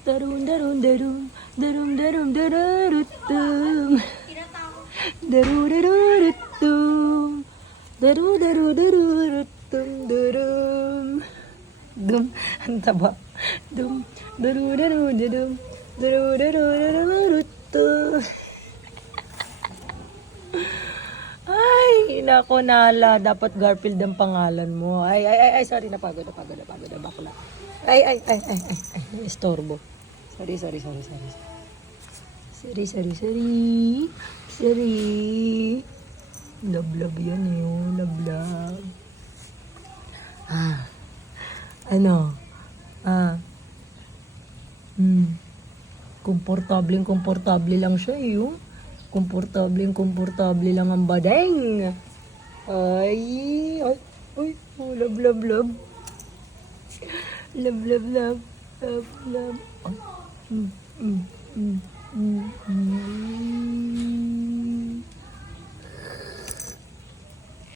Darum, darum, darum. Darum, darum, darurutum. Darururutum. Darururutum. Darum. Dum. Ang taba. Dum. Darururutum. Darururutum. Ay, nako nala. Dapat Garfield ang pangalan mo. Ay, sorry. Napagod. Bakla. Ay. Istorbo. Sorry. Sorry. Love yan yun. Love. Ano? Komportable lang siya yun. Komportable lang ang badeng. Ay, love. Love. Ay,